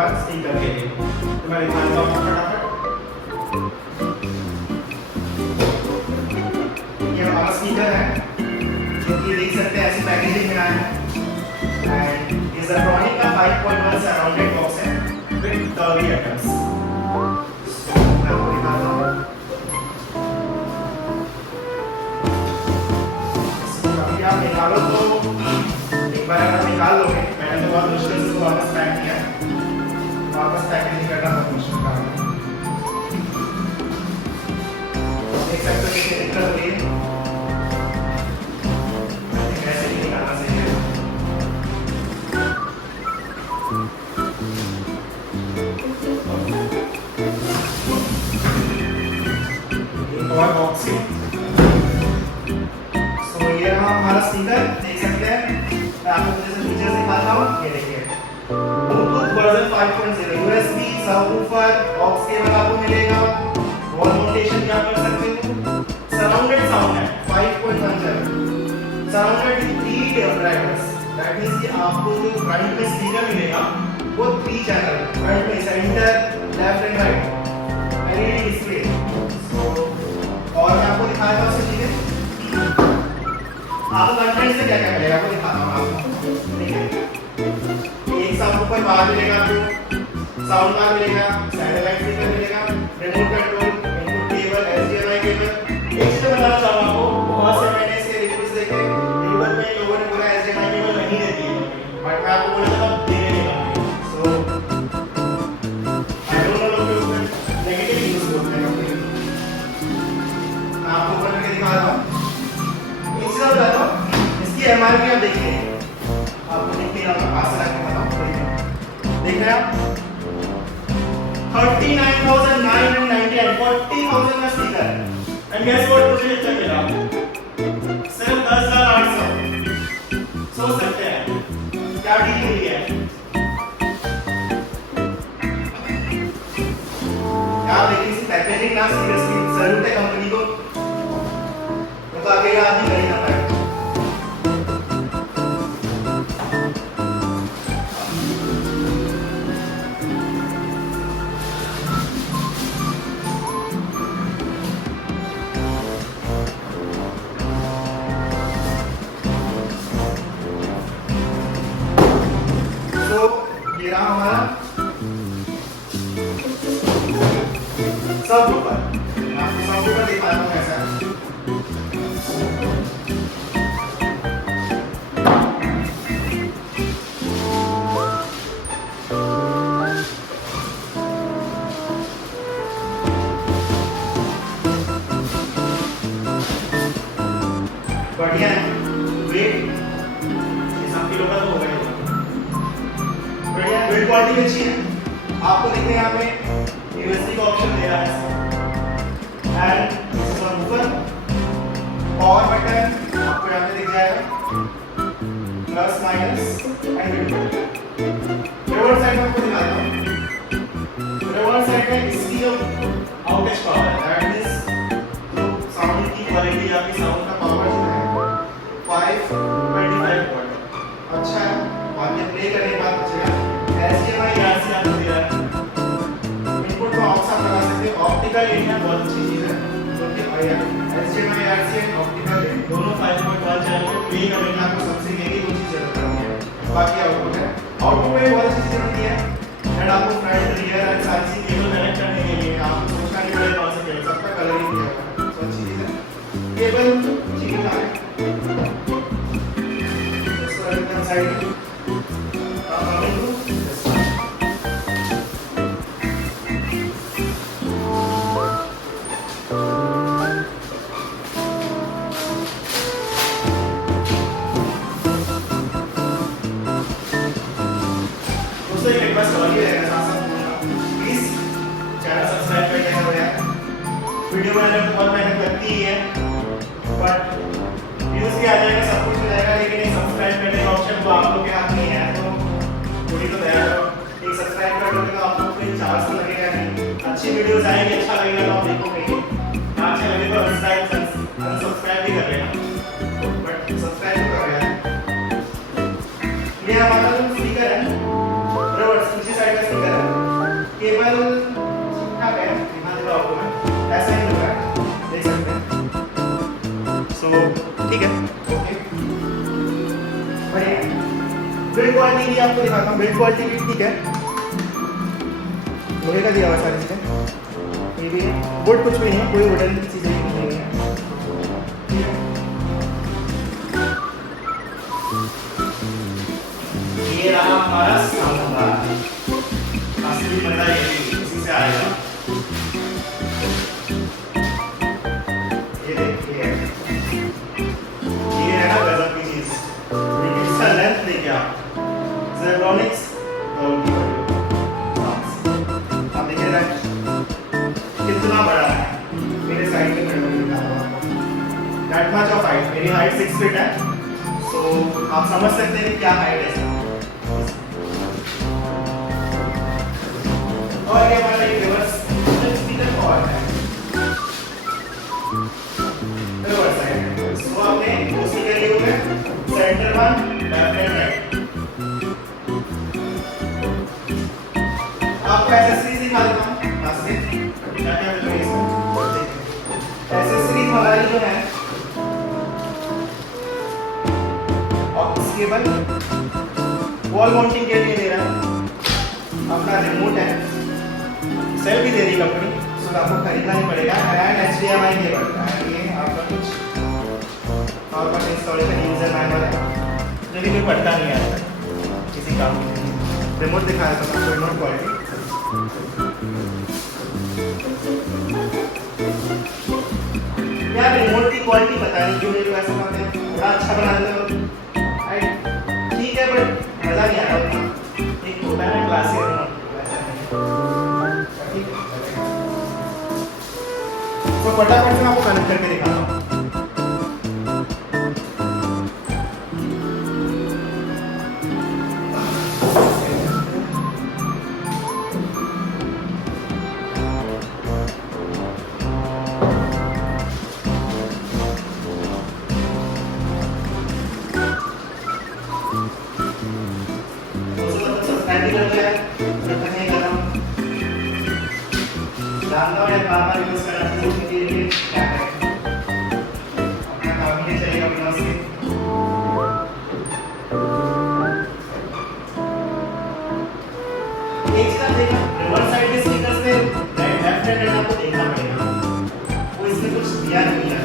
5.1 speaker के लिए। तो मैं दिखाता हूँ फटाफट। ये हमारा स्पीकर है जो कि देख सकते हैं ऐसी पैकेजिंग में आया है। एंड ये Zebronics का 5.1 सराउंडेड बॉक्स है विद Dolby impedance। मैं आपको दिखाता हूँ। अभी आप निकालो तो एक बार अगर निकाल लोगे, मैंने तो बहुत मुश्किल से इसको वापस पैक किया। वापस पैकेजिंग करना बहुत मुश्किल काम है। देख सकते हो कितनी दिक्कत हो रही है। कैसे भी निकालना सही है। एक और बॉक्सिंग। ये रहा हमारा स्पीकर, देख सकते हैं। मैं आपको कुछ ऐसे फीचर्स दिखाता हूँ। ये देखिए, Bluetooth version 5.0, USB, subwoofer, aux cable आपको मिलेगा, वॉल माउंटेशन क्या कर सकते हो, सराउंडेड साउंड है 5.10, surrounded with 3 drivers. That means कि आपको जो फ्रंट में स्पीकर मिलेगा वो 3 चैनल, फ्रंट में centre, left and right, LED display. और मैं आपको दिखाता हूँ उसकी चीजें। आपको कंटेंट से क्या क्या मिलेगा वो दिखाता हूँ आपको। ठीक है, एक सबवूफर बाहर मिलेगा, साउंड बार मिलेगा, सैटेलाइट स्पीकर मिलेगा, remote control, input cable, hdmi cable. एक चीज बताना चाहूंगा आपको, बहुत से मैंने इसके रिव्यूज देखे, यूट्यूब पे लोगों ने बोला hdmi केबल नहीं देती है, बट मैं आपको बोल रहा था देने देगा। सो आई डोंट नो लोग उसमें नेगेटिव यूज करते हैं। मैं आपको ऊपर करके दिखा रहा हूँ। इसका बताता हूँ, इसकी एमआरपी आप देखिए, आपको दिखती है, मैं पास से रख के बताऊँ। देख रहे हैं आप, 39,999, 40,000 का स्पीकर है। एंड गेस व्हाट, मुझे कितना मिला? सिर्फ 10,800। सोच सकते हैं क्या डील मिली है। यार लेकिन इसी पैकेजिंग ना, सीरियसली सैल्यूट है कंपनी को। तो आगे याद नहीं करेगा भाई। तो ये रहा हमारा सबवूफर। आपको सबवूफर दिखाता हूँ कैसा है। बढ़िया है, वेट 7 किलो का तो होगा ही होगा। बढ़िया, बिल्ड क्वालिटी भी अच्छी है। आपको देखिए यहाँ पे यूएसबी का ऑप्शन दे रहा है एंड सबवूफर, पावर बटन आपको यहाँ पे दिख जाएगा, plus minus and reverse side में आपको दिखाता हूँ। रिवर्स साइड में इसकी जो आउटेज पावर है, दैट मींस जो साउंड की क्वालिटी या फिर साउंड का पावर जो है 525 वाट। अच्छा है, बाद में प्ले करने के बाद बचेगा hdmi RC आपको दिया है। इनपुट में ऑक्स आप लगा सकते हो, ऑप्टिकल इन है, बहुत अच्छी चीज है। क्योंकि hdmi RC एंड ऑप्टिकल इन दोनों 5.1 चैनल पे प्ले करने का आपको सबसे यही दो चीज जरूरत है। बाकी आउटपुट है, आउटपुट में बहुत अच्छी चीज होती है। एंड आपको फ्रंट, रियर एंड साइड से केबल कनेक्ट करने के लिए आपको सोचना नहीं पड़ेगा कौन सा केबल, सबका कलरिंग किया हुआ है। तो अच्छी चीज है। केबल ठीक है, इसको एकदम साइड में दोस्तों, एक रिक्वेस्ट और ये रहेगा, प्लीज चैनल सब्सक्राइब करके हो यार। वीडियो बनाने में बहुत मेहनत लगती ही है, बट व्यूज भी आ जाएगा, सब कुछ हो जाएगा, लेकिन एक सब्सक्राइब करने का ऑप्शन तो आप लोग के हाथ में है। तो थोड़ी तो दया करो, एक सब्सक्राइब कर दोगे तो आप लोग को चार्ज तो लगेगा नहीं। अच्छी वीडियोस आएंगी, अच्छा लगेगा तो आप देखोगे, ना अच्छा लगे तो अनसब्सक्राइब भी कर लेना, बट सब्सक्राइब तो करो यार। ये हमारा जो स्पीकर है, पीछे साइड का स्पीकर है, ठीक है, ओके बढ़िया। बिल्ड क्वालिटी भी आपको दिखाता हूँ, बिल्ड क्वालिटी भी ठीक है, लोहे का दिया हुआ सारी चीज़ें, ये भी वुड कुछ भी नहीं है, कोई वुडन चीज़ें नहीं है, ठीक है। ये रहा हमारा साउंडबार, असली मजा इसी से आएगा। ये देखिए, ये है ना गजब की चीज, लेकिन इसका लेंथ देखिए आप, Zebronics Dolby आप देखिए कितना बड़ा है, मेरे साइड में खड़े होकर दिखा रहा हूँ आपको, that much of height, मेरी हाइट 6 फीट है, so आप समझ सकते हैं क्या हाइट है। और ये हमारा एक रिवर्स स्पीकर और है, रिवर्स साइड, सो आपने दो स्पीकर लिए हुए, centre one, left and right. आपको एक्सेसरीज दिखा देता हूँ, क्या क्या मिलेगा इसमें। एक्सेसरीज हमारी जो है ऑप्टिकल केबल, वॉल माउंटिंग के लिए दे रहा है, अपना रिमोट है, सेल भी दे रही कंपनी, सो आपको खरीदना नहीं पड़ेगा, एंड hdmi केबल, ये आपका कुछ और का इंस्टॉलेशन यूजर मैनुअल है, जो भी कोई पढ़ता नहीं आता किसी काम में। रिमोट दिखाया था आपको, रिमोट क्वालिटी यार, रिमोट की क्वालिटी पता नहीं क्यों मेरे को ऐसा लगता है, बड़ा अच्छा बना देते हो, ठीक है, बट मजा नहीं आ रहा उतना, एक होता है ना क्लासिक रिमोट, वैसा नहीं। तो फटाफट से आपको कनेक्ट करके दिखाता हूँ। जानता हूँ बार-बार यूज करना शुरू के लिए क्या है, अपना काम ही चलेगा बिना उसके। एक चीज आप देखना, रिवर्स साइड के स्पीकर्स में लेफ्ट एंड राइट आपको देखना पड़ेगा, वो इसमें कुछ दिया नहीं है।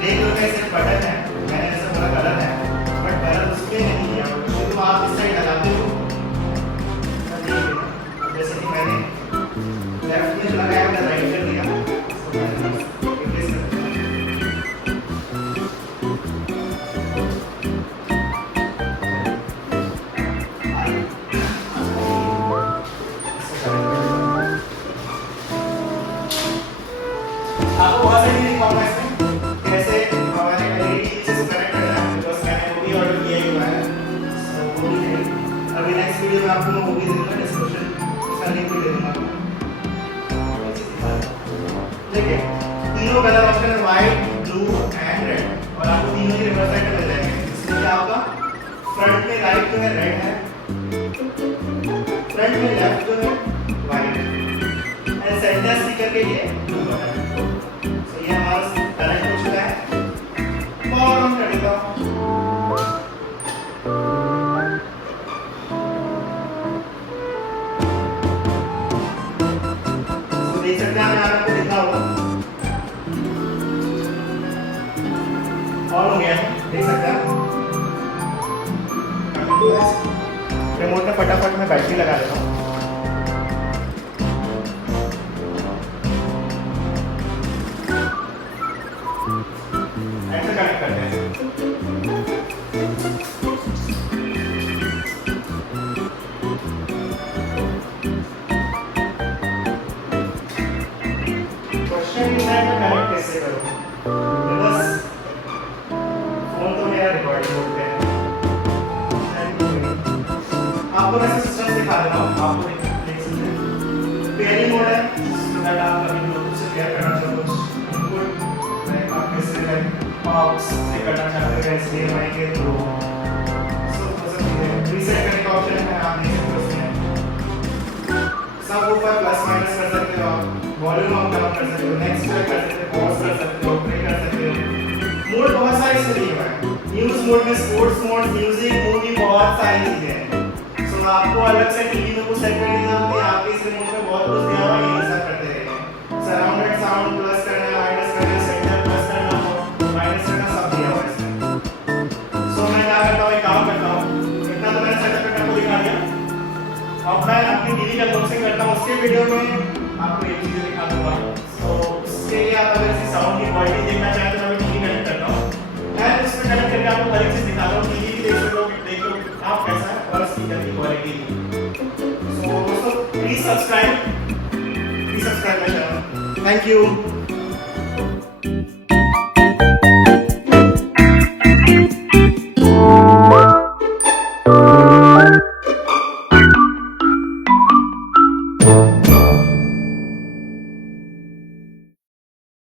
देख लो कैसे बटन है, मैंने ऐसा बोला गलत है, बट गलत उसमें नहीं है, तो आप इस साइड लगाते हो, जैसे कि मैंने लेफ्ट में जो लगाया मैंने राइट कर दिया, रिप्लेस कर दिया। आपको बहुत सारी दिखाऊंगा इसमें कैसे हमारे LED से कनेक्ट करना है, बिकॉज़ मैंने वो भी ऑर्डर किया ही हुआ है, सो वो भी है। अभी नेक्स्ट वीडियो में आपको मैं वो भी दे दूंगा, डिस्क्रिप्शन उसका लिंक भी दे दूंगा। देखिए तीनों कलर ऑप्शन है, व्हाइट, ब्लू एंड रेड, और आपको तीनों ही रिवर्स साइड में मिल जाएंगे। इसमें क्या होगा, फ्रंट में राइट जो है रेड है, फ्रंट में लेफ्ट जो है व्हाइट है, एंड सेंटर स्पीकर के लिए ब्लू है। सो ये हमारा कनेक्ट हो चुका है, पावर ऑन कर देता हूँ। देख सकते हैं, मैं आपको दिखा होगा ऑन हो गया, देख सकते हैं। रिमोट में फटाफट मैं बैटरी लगा देता हूँ। ऐसे कनेक्ट करते हैं। क्वेश्चन ये है मैं कनेक्ट कैसे करूँ, बस फोन तो मेरा रिकॉर्डिंग मोड पे है। आपको मैं सिस्टम दिखा देता हूँ, आपको देख सकते हैं पेयरिंग मोड है, सो दैट आप कभी ब्लूटूथ से पेयर करना चाहो कुछ इनपुट, लाइक आप कैसे ऑक्स से करना चाहते हैं hdmi के थ्रू, सो सब चीजें रीसेट करने का ऑप्शन है, आप देख सकते हो उसमें सबवूफर प्लस माइनस कर सकते हो आप, वॉल्यूम आप डाउन कर सकते हो, नेक्स्ट कर सकते हो, पॉज कर सकते हो, प्ले कर सकते हो। मोड बहुत सारे इसमें दिए हुए हैं। न्यूज़ मोड में, स्पोर्ट्स मोड, म्यूजिक, मूवी, बहुत सारी चीजें हैं। सो आपको अलग से टीवी में कुछ सेट करने की जरूरत नहीं है, आपके इस रिमोट में बहुत कुछ दिया हुआ है, यही सब करते रहेंगे। सराउंडेड साउंड प्लस करना, माइनस करना, सेंटर प्लस करना, माइनस करना, सब दिया हुआ है इसमें। सो मैं क्या करता हूँ, एक काम करता हूँ, इतना तो मैंने सेटअप करके आपको दिखा दिया। अब मैं अपनी टीवी का अनबॉक्सिंग करता हूँ, उसके वीडियो में आपको एक चीज़ दिखा दूंगा। तो उसके लिए आप अगर इसी साउंड की क्वालिटी देखना चाहते हो तो मैं टीवी कनेक्ट करता हूँ, मैं उसमें कनेक्ट करके आपको हर एक चीज़ दिखाता हूँ। टीवी की देखो आप कैसा है और स्पीकर की क्वालिटी। सो दोस्तों please subscribe my channel. Thank you.